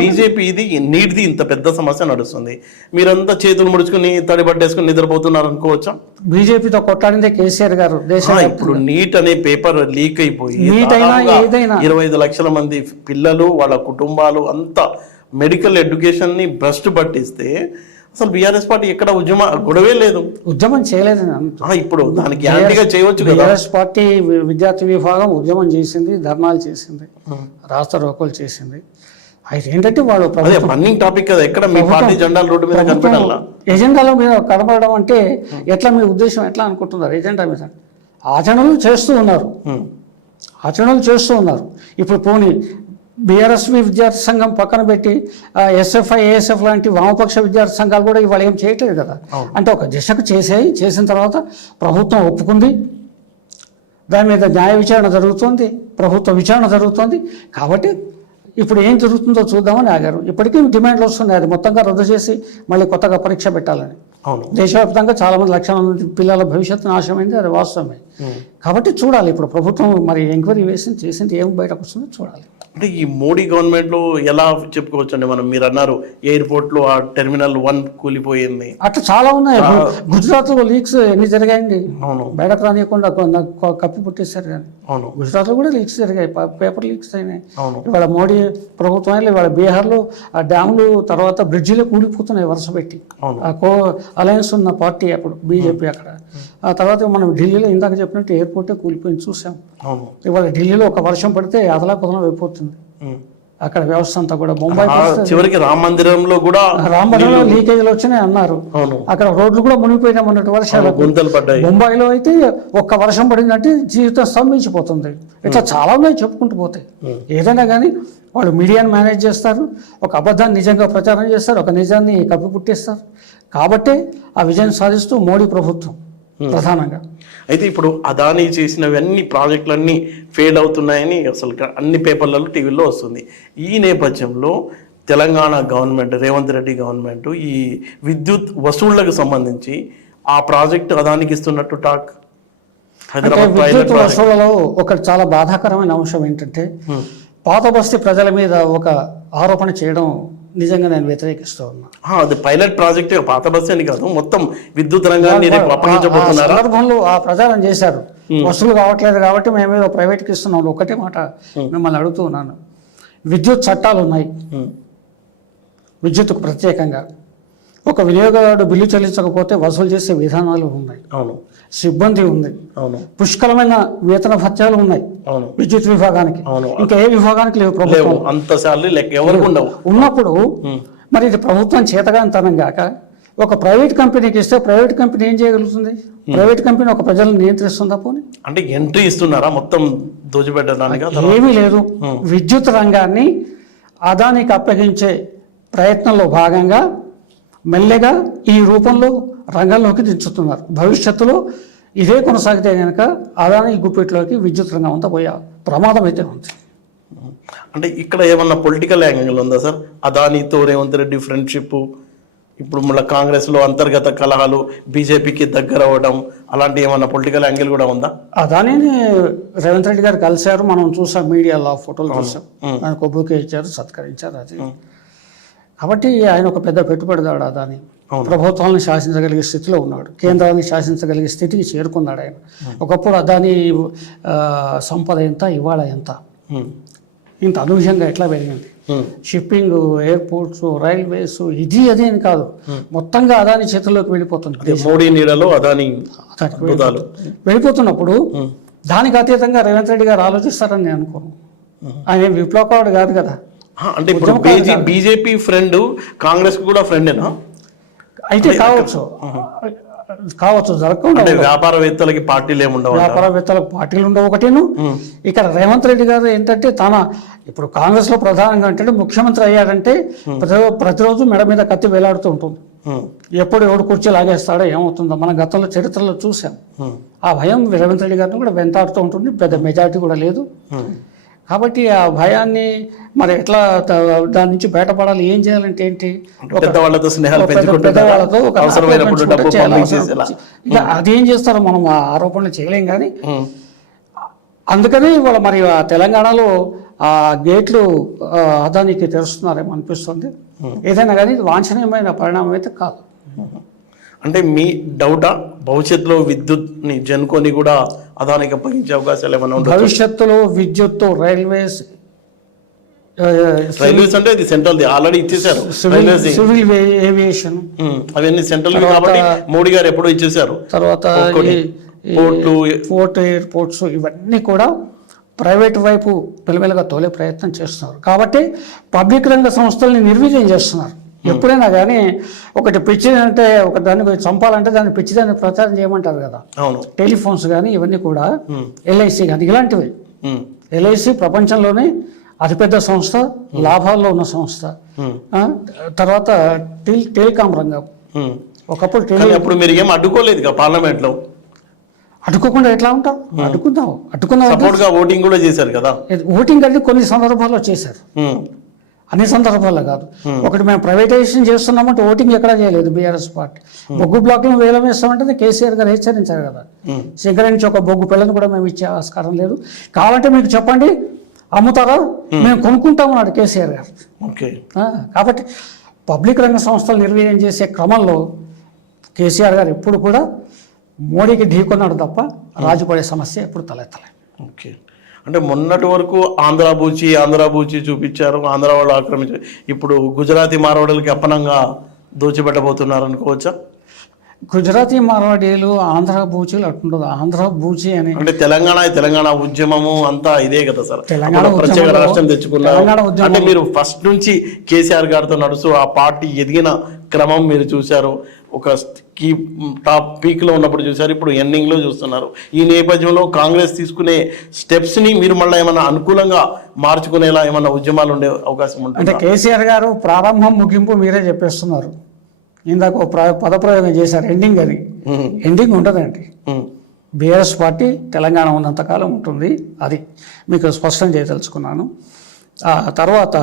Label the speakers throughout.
Speaker 1: BJP ఇది నీటిది ఇంత పెద్ద సమస్య నడుస్తుంది. మీరంతా చేతులు ముడుచుకుని తడి పట్టేసుకుని నిద్రపోతున్నారు అనుకోవచ్చా
Speaker 2: బీజేపీతో కొట్లాడిందే కేసీఆర్ గారు
Speaker 1: ఇప్పుడు నీట్ అనే పేపర్ లీక్ అయిపోయి. ఇరవై ఐదు లక్షల మంది పిల్లలు వాళ్ళ కుటుంబాలు అంతా మెడికల్ ఎడ్యుకేషన్ని భ్రష్టు పట్టిస్తే అసలు బీఆర్ఎస్ పార్టీ ఎక్కడ ఉద్యమ గొడవే లేదు.
Speaker 2: ఉద్యమం.
Speaker 1: ఆ, ఇప్పుడు దానికి యాంటీగా చేయవచ్చు
Speaker 2: బీఆర్ఎస్ పార్టీ విద్యార్థి విభాగం ఉద్యమం చేసింది ధర్నాలు చేసింది రాష్ట్ర రోకోలు చేసింది. అయితే ఏంటంటే వాళ్ళు
Speaker 1: రన్నింగ్ టాపిక్ కదా ఎక్కడ మీ పార్టీ జెండాలు రోడ్డు మీద కనిపెట్టాలా
Speaker 2: ఎజెండాలో మీద కనపడడం అంటే ఎట్లా మీ ఉద్దేశం ఎట్లా అనుకుంటున్నారు ఎజెండా మీద? ఆచరణలు చేస్తూ ఉన్నారు. ఆచరణలు చేస్తూ ఉన్నారు. ఇప్పుడు పోనీ బీఆర్ఎస్వి విద్యార్థి సంఘం పక్కన పెట్టి ఎస్ఎఫ్ఐ ఏఎస్ఎఫ్ లాంటి వామపక్ష విద్యార్థి సంఘాలు కూడా ఇవాళ ఏం చేయట్లేదు కదా? అంటే ఒక దిశకు చేసాయి చేసిన తర్వాత ప్రభుత్వం ఒప్పుకుంది. దాని మీద న్యాయ విచారణ జరుగుతుంది ప్రభుత్వ విచారణ జరుగుతుంది. కాబట్టి ఇప్పుడు ఏం జరుగుతుందో చూద్దామని ఆగారు. ఇప్పటికీ డిమాండ్లు వస్తున్నాయి. అది మొత్తంగా రద్దు చేసి మళ్ళీ కొత్తగా పరీక్ష పెట్టాలని.
Speaker 1: అవును.
Speaker 2: దేశవ్యాప్తంగా చాలా మంది లక్షల మంది పిల్లల భవిష్యత్తు నాశనమైంది అది వాస్తవమే. కాబట్టి చూడాలి. ఇప్పుడు ప్రభుత్వం మరి ఎంక్వైరీ వేసింది చేసింది ఏం బయటకు వస్తుందో చూడాలి.
Speaker 1: అంటే ఈ మోడీ గవర్నమెంట్లో ఎలా చెప్పుకోవచ్చు అండి మనం మీరు అన్నారు ఎయిర్పోర్ట్లో ఆ టెర్మినల్ వన్ కూలిపోయింది.
Speaker 2: అట్లా చాలా ఉన్నాయి. గుజరాత్లో లీక్స్ ఎన్ని జరిగాయండి?
Speaker 1: అవును.
Speaker 2: బయటకు రానియకుండా కప్పి పుట్టేశారు కానీ.
Speaker 1: అవును.
Speaker 2: గుజరాత్లో కూడా లీక్స్ జరిగాయి. పేపర్ లీక్స్ అయినాయి.
Speaker 1: అవును.
Speaker 2: ఇవాళ మోడీ ప్రభుత్వం ఇవాళ బీహార్లో ఆ డ్యాములు తర్వాత బ్రిడ్జిలు కూలిపోతున్నాయి వరుస పెట్టి.
Speaker 1: అవును.
Speaker 2: ఆ కో అలయన్స్ ఉన్న పార్టీ అప్పుడు బీజేపీ అక్కడ. ఆ తర్వాత మనం ఢిల్లీలో ఇందాక చెప్పినట్టు ఎయిర్పోర్టే కూలిపోయింది చూసాం. ఇవాళ ఢిల్లీలో ఒక వర్షం పడితే అదలా కుదలం అయిపోతుంది. అక్కడ వ్యవస్థ అంతా కూడా ముంబై
Speaker 1: చివరికి రామ మందిరంలో కూడా
Speaker 2: రాంబరంలో లీకేజీలు వచ్చినాయి అన్నారు. అక్కడ రోడ్లు కూడా మునిగిపోయినాయి మొన్నటి వర్షాలు
Speaker 1: గుంతలు పడ్డాయి.
Speaker 2: ముంబైలో అయితే ఒక్క వర్షం పడిందంటే జీవితం స్తంభించిపోతుంది. ఇట్లా చాలా ఉన్నాయి చెప్పుకుంటూ పోతాయి ఏదైనా కానీ వాళ్ళు మీడియాని మేనేజ్ చేస్తారు ఒక అబద్ధాన్ని నిజంగా ప్రచారం చేస్తారు ఒక నిజాన్ని కప్పిపుట్టేస్తారు. కాబట్టే ఆ విజయం సాధిస్తూ మోడీ ప్రభుత్వం. ప్రధానంగా.
Speaker 1: అయితే ఇప్పుడు అదానీ చేసినవి అన్ని ప్రాజెక్టులన్నీ ఫెయిల్ అవుతున్నాయని అసలు అన్ని పేపర్లలో టీవీలో వస్తుంది. ఈ నేపథ్యంలో తెలంగాణ గవర్నమెంట్ రేవంత్ రెడ్డి గవర్నమెంట్ ఈ విద్యుత్ వసూళ్ళకు సంబంధించి ఆ ప్రాజెక్ట్ అదానికి ఇస్తున్నట్టు టాక్.
Speaker 2: విద్యుత్ వసూళ్ళలో ఒక చాలా బాధాకరమైన అంశం ఏంటంటే పాత బస్తీ ప్రజల మీద ఒక ఆరోపణ చేయడం నిజంగా నేను వ్యతిరేకిస్తూ ఉన్నా.
Speaker 1: అది పైలట్ ప్రాజెక్ట్ పాత బస్ అని కాదు. మొత్తం విద్యుత్ రంగాన్ని
Speaker 2: సందర్భంలో ఆ ప్రచారం చేశారు. వసూలు కావట్లేదు కాబట్టి మేము ప్రైవేట్కి ఇస్తున్నాం. ఒకటే మాట మిమ్మల్ని అడుగుతూ ఉన్నాను. విద్యుత్ చట్టాలు ఉన్నాయి. విద్యుత్కు ప్రత్యేకంగా. ఒక వినియోగదారుడు బిల్లు చెల్లించకపోతే వసూలు చేసే విధానాలు ఉన్నాయి.
Speaker 1: అవును.
Speaker 2: సిబ్బంది ఉంది.
Speaker 1: అవును.
Speaker 2: పుష్కలమైన వేతన భత్యాలు ఉన్నాయి.
Speaker 1: అవును.
Speaker 2: విద్యుత్ విభాగానికి.
Speaker 1: అవును.
Speaker 2: ఇంకా ఏ విభాగానికి లేవు ప్రభుత్వం?
Speaker 1: అంత ఎవరికి ఉండవు.
Speaker 2: ఉన్నప్పుడు మరి ఇది ప్రభుత్వం చేతగానితనం గాక ఒక ప్రైవేట్ కంపెనీకి ఇస్తే ప్రైవేట్ కంపెనీ ఏం చేయగలుగుతుంది? ప్రైవేట్ కంపెనీ ఒక ప్రజలను నియంత్రిస్తుందా పోనీ?
Speaker 1: అంటే ఎంట్రీ ఇస్తున్నారా? మొత్తం దోచిపెట్టడానికి
Speaker 2: ఏమీ లేదు. విద్యుత్ రంగాన్ని అదానికి అప్పగించే ప్రయత్నంలో భాగంగా మెల్లగా ఈ రూపంలో రంగంలోకి దించుతున్నారు. భవిష్యత్తులో ఇదే కొనసాగితే కనుక అదాని గుప్పెట్లోకి విద్యుత్ రంగం అంతా పోయే ప్రమాదం అయితే ఉంది.
Speaker 1: అంటే ఇక్కడ ఏమన్నా పొలిటికల్ యాంగిల్ ఉందా సార్? అదానితో రేవంత్ రెడ్డి ఫ్రెండ్షిప్ ఇప్పుడు మళ్ళీ కాంగ్రెస్లో అంతర్గత కలహాలు బీజేపీకి దగ్గర అవ్వడం అలాంటి ఏమన్నా పొలిటికల్ యాంగిల్ కూడా ఉందా?
Speaker 2: అదానిని రేవంత్ రెడ్డి గారు కలిశారు మనం చూసాం మీడియాలో ఫోటోలు చూసాం. ఆయన కొబ్బుకే ఇచ్చారు సత్కరించారు అది. కాబట్టి ఆయన ఒక పెద్ద పెట్టుబడిదాడు అదాని. ప్రభుత్వాలను శాసించగలిగే స్థితిలో ఉన్నాడు. కేంద్రాన్ని శాసించగలిగే స్థితికి చేరుకున్నాడు ఆయన. ఒకప్పుడు అదాని సంపద ఎంత ఇవాళ ఎంత? ఇంత అనూహ్యంగా ఎట్లా పెరిగింది? షిప్పింగ్ ఎయిర్పోర్ట్స్ రైల్వేస్ ఇది అదే కాదు. మొత్తంగా అదాని చేతుల్లోకి వెళ్ళిపోతుంది.
Speaker 1: మోడీ నీడలో అదాని
Speaker 2: వెళ్ళిపోతున్నప్పుడు దానికి అతీతంగా రేవంత్ రెడ్డి గారు ఆలోచిస్తారని నేను అనుకోను. ఆయన విప్లవకారుడు కాదు కదా.
Speaker 1: అంటే ఇప్పుడు బీజే బీజేపీ ఫ్రెండ్ కాంగ్రెస్ కూడా ఫ్రెండేనా?
Speaker 2: అయితే కావచ్చు. కావచ్చు జరగకుండా
Speaker 1: వ్యాపారవేత్తలకి పార్టీలు ఏముండవు
Speaker 2: వ్యాపారవేత్తలకు పార్టీలు ఉండవు ఒకటేను. ఇక్కడ రేవంత్ రెడ్డి గారు ఏంటంటే తన ఇప్పుడు కాంగ్రెస్లో ప్రధానంగా అంటే ముఖ్యమంత్రి అయ్యారంటే ప్రతి ప్రతిరోజు మెడ మీద కత్తి వేలాడుతూ ఉంటుంది. ఎప్పుడు ఎవడు కుర్చీ లాగేస్తాడో ఏమవుతుందో మన గతంలో చరిత్రలో చూసాం ఆ భయం రేవంత్ రెడ్డి గారిని కూడా వెంటాడుతూ ఉంటుంది. పెద్ద మెజారిటీ కూడా లేదు. కాబట్టి ఆ భయాన్ని మరి ఎట్లా దాని నుంచి బయటపడాలి? ఏం చేయాలంటే ఏంటి?
Speaker 1: పెద్దవాళ్ళతో స్నేహాలు
Speaker 2: పెద్దవాళ్ళతో అదేం చేస్తారో? మనం ఆ ఆరోపణలు చేయలేం కానీ అందుకనే ఇవాళ మరి తెలంగాణలో ఆ గేట్లు అదానికి తెరుస్తున్నారేమో అనిపిస్తుంది. ఏదైనా కానీ ఇది వాంఛనీయమైన పరిణామం అయితే కాదు.
Speaker 1: అంటే మీ డౌటా? భవిష్యత్తులో విద్యుత్ని జనుకొని కూడా అదానికి అప్పగించే అవకాశాలు ఏమైనా ఉండవు
Speaker 2: భవిష్యత్తులో విద్యుత్తు రైల్వేస్
Speaker 1: రైల్వేస్ అంటే ఇది సెంట్రల్ ఆల్రెడీ ఇచ్చేసారు
Speaker 2: సివిల్ ఏవియేషన్.
Speaker 1: అవన్నీ సెంట్రల్ కాబట్టి మోడీ గారు ఎప్పుడో ఇచ్చేసారు
Speaker 2: తర్వాత
Speaker 1: పోర్ట్లు
Speaker 2: పోర్ట్ ఎయిర్పోర్ట్స్ ఇవన్నీ కూడా ప్రైవేట్ వైపు పిలవెలగా తోలే ప్రయత్నం చేస్తున్నారు. కాబట్టి పబ్లిక్ రంగ సంస్థల్ని నిర్వీర్యం చేస్తున్నారు. ఎప్పుడైనా కానీ ఒకటి పిచ్చి అంటే ఒక దాన్ని చంపాలంటే దాన్ని పిచ్చిదాన్ని ప్రచారం చేయమంటారు కదా.
Speaker 1: అవును.
Speaker 2: టెలిఫోన్స్ కానీ ఇవన్నీ కూడా ఎల్ఐసి కానీ ఇలాంటివి. ఎల్ఐసి ప్రపంచంలోనే అతిపెద్ద సంస్థ లాభాల్లో ఉన్న సంస్థ. తర్వాత టెలి టెలికాం రంగం. ఒకప్పుడు టెలి
Speaker 1: అప్పుడు మీరు ఏం అడ్డుకోలేదు పార్లమెంట్లో
Speaker 2: అడ్డుకోకుండా ఎట్లా ఉంటాం అడ్డుకుందాం అడ్డుకున్నాం
Speaker 1: ఓటింగ్ కూడా చేశారు కదా.
Speaker 2: ఓటింగ్ అనేది కొన్ని సందర్భాల్లో చేశారు. అన్ని సందర్భాల్లో కాదు. ఒకటి మేము ప్రైవేటైజేషన్ చేస్తున్నామంటే ఓటింగ్ ఎక్కడా చేయలేదు బీఆర్ఎస్ పార్టీ. బొగ్గు బ్లాక్లను వేలం వేస్తామంటే కేసీఆర్ గారు హెచ్చరించారు కదా.
Speaker 1: ఉమ్.
Speaker 2: శంకర్ నుంచి ఒక బొగ్గు పిల్లని కూడా మేము ఇచ్చే ఆస్కారం లేదు. కావాలంటే మీకు చెప్పండి అమ్ముతారా? మేము కొనుక్కుంటామన్నాడు కేసీఆర్ గారు.
Speaker 1: ఓకే
Speaker 2: కాబట్టి పబ్లిక్ రంగ సంస్థలు నిర్వీర్యం చేసే క్రమంలో కేసీఆర్ గారు ఎప్పుడు కూడా మోడీకి ఢీకొన్నాడు తప్ప రాజుపడే సమస్య ఎప్పుడు తలెత్తలేదు
Speaker 1: ఓకే అంటే మొన్నటి వరకు ఆంధ్ర బూచి ఆంధ్ర బూచి చూపించారు ఆంధ్ర వాళ్ళు ఆక్రమించారు. ఇప్పుడు గుజరాతీ మార్వాడులకి అప్పనంగా దోచిపెట్టబోతున్నారు అనుకోవచ్చా?
Speaker 2: గుజరాతీ మార్వాడీలు ఆంధ్ర బూచీలు అట్టుండదు? ఆంధ్ర బూచి అని
Speaker 1: అంటే తెలంగాణ తెలంగాణ ఉద్యమము అంతా ఇదే కదా సార్.
Speaker 2: తెలంగాణ
Speaker 1: ప్రత్యేక రాష్ట్రం తెచ్చుకున్నారు. అంటే మీరు ఫస్ట్ నుంచి కేసీఆర్ గారితో నడుస్తూ ఆ పార్టీ ఎదిగిన క్రమం మీరు చూశారు. ఒక కీ టాప్ పీక్లో ఉన్నప్పుడు చూశారు ఇప్పుడు ఎండింగ్లో చూస్తున్నారు. ఈ నేపథ్యంలో కాంగ్రెస్ తీసుకునే స్టెప్స్ని మీరు మళ్ళీ ఏమైనా అనుకూలంగా మార్చుకునేలా ఏమైనా ఉద్యమాలు ఉండే అవకాశం
Speaker 2: అంటే
Speaker 1: ఉంటుంది
Speaker 2: కేసీఆర్ గారు ప్రారంభం ముగింపు మీరే చెప్పేస్తున్నారు. ఇందాక పదప్రయోగం చేశారు ఎండింగ్ అని ఎండింగ్ ఉండదండి బీఆర్ఎస్ పార్టీ తెలంగాణ ఉన్నంతకాలం ఉంటుంది అది మీకు స్పష్టం చేయదలుచుకున్నాను. ఆ తర్వాత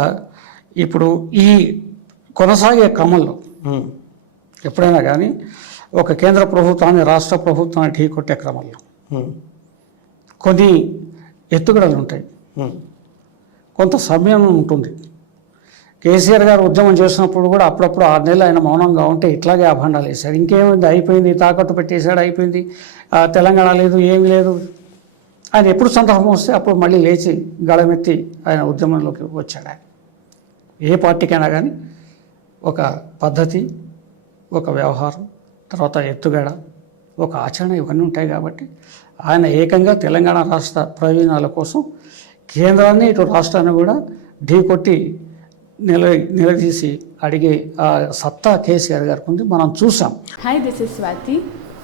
Speaker 2: ఇప్పుడు ఈ కొనసాగే క్రమంలో ఎప్పుడైనా కానీ ఒక కేంద్ర ప్రభుత్వాన్ని రాష్ట్ర ప్రభుత్వాన్ని ఢీకొట్టే క్రమంలో. కొన్ని ఎత్తుగడలు ఉంటాయి. కొంత సమయం ఉంటుంది. కేసీఆర్ గారు ఉద్యమం చేసినప్పుడు కూడా అప్పుడప్పుడు ఆరు నెలలు ఆయన మౌనంగా ఉంటే ఇట్లాగే అభండాలు వేశారు. ఇంకేమైంది? అయిపోయింది తాకట్టు పెట్టేశాడు అయిపోయింది. తెలంగాణ లేదు ఏమీ లేదు. ఆయన ఎప్పుడు సందర్భం వస్తే అప్పుడు మళ్ళీ లేచి గళమెత్తి ఆయన ఉద్యమంలోకి వచ్చాడు ఆయన. ఏ పార్టీకైనా కానీ ఒక పద్ధతి ఒక వ్యవహారం తర్వాత ఎత్తుగడ ఒక ఆచరణ ఇవన్నీ ఉంటాయి కాబట్టి ఆయన ఏకంగా తెలంగాణ రాష్ట్ర ప్రయోజనాల కోసం కేంద్రాన్ని ఇటు రాష్ట్రాన్ని కూడా ఢీకొట్టి నిల నిలదీసి అడిగే ఆ సత్తా కేసీఆర్ గారికి ఉంది మనం చూసాం
Speaker 3: hi this is Swathi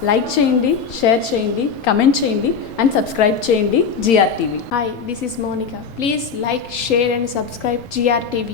Speaker 3: like చేయండి షేర్ చేయండి కమెంట్ చేయండి అండ్ సబ్స్క్రైబ్ చేయండి G R TV
Speaker 4: Hi, this is Monica. Please like, share, and subscribe GRTV.